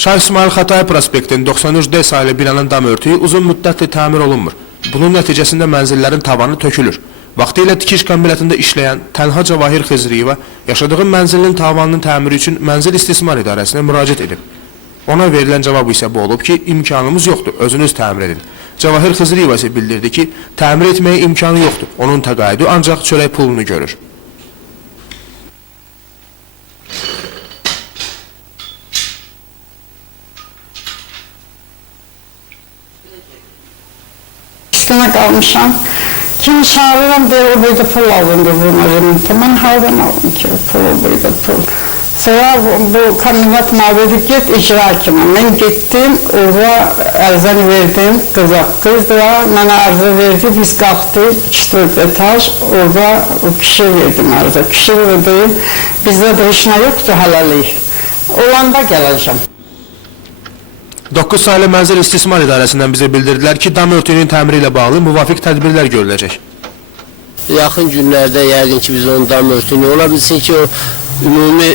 Şah İsmail Xatay prospektinin 93D sayılı binanın dam örtüyü uzun müddətli təmir olunmur. Bunun nəticəsində mənzillərin tavanı tökülür. Vaxtilə tikiş kombinatında işləyən Tənha Cavahir Xizriyeva yaşadığı mənzilin tavanının təmiri üçün Mənzil İstismar İdarəsinə müraciət edib. Ona verilən cavab isə bu olub ki, imkanımız yoxdur, özünüz təmir edin. Cavahir Xizriyeva isə bildirdi ki, təmir etməyə imkanı yoxdur. Onun təqaüdü ancaq çörək pulunu görür. Üstüne kalmışam. Kim çağırıram diye o boyda pul alındı buna remonta. Ben hayvan aldım ki pul o boyda pul. Sonra bu kombinat mağdurdu git icra hakime. Ben gittim orada erzan verdim kız da bana arzu verdi. Biz kalktık 3-4 etaj orada o kişiye verdim arzu. Kişi verdim. Bizde de işine yoktu halali. Olanda geleceğim. 9 sayılı Mənzil İstismar İdarəsindən bizə bildirdilər ki, dam örtüyünün təmiri ilə bağlı müvafiq tədbirlər görüləcək. Yaxın günlərdə yəqin ki, biz onun dam örtüyünü ola bilsin ki, o ümumi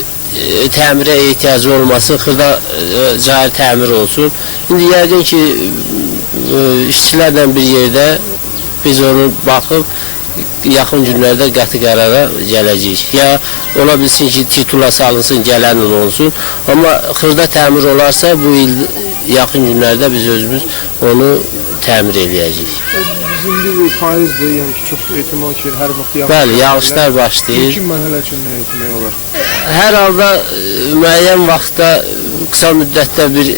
təmirə ehtiyacı olmasın, xırda cari təmir olsun. İndi yəqin ki, işçilərlə bir yerdə biz onu baxıb, yaxın günlərdə qəti qərara gələcəyik. Ya ola bilsin ki, titula salınsın, gələn il olsun. Amma xırda təmir olarsa, bu il yaxın günlərdə biz özümüz onu təmir eləyəcəyik. Bizim bu faizdir, yəni ki, çox ehtimal ki, hər vaxt yağışlar. Bəli, yağışlar başlayır. İlkin mərhələ üçün nə etmək olar? Hər halda müəyyən vaxtda, qısa müddətdə bir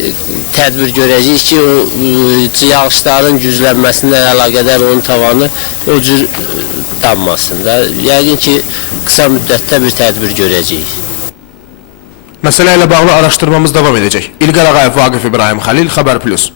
tədbir görəcəyik ki, o yağışların güclənməsindən əlaqədar onun tavanı o cür dammasın da. Yəqin ki, qısa müddətdə bir tədbir görəcəyik. Məsələ ilə bağlı araşdırmamız davam edəcək. İlqar Ağayev, Vaqif İbrahim Xəlil, Xəbər Plus.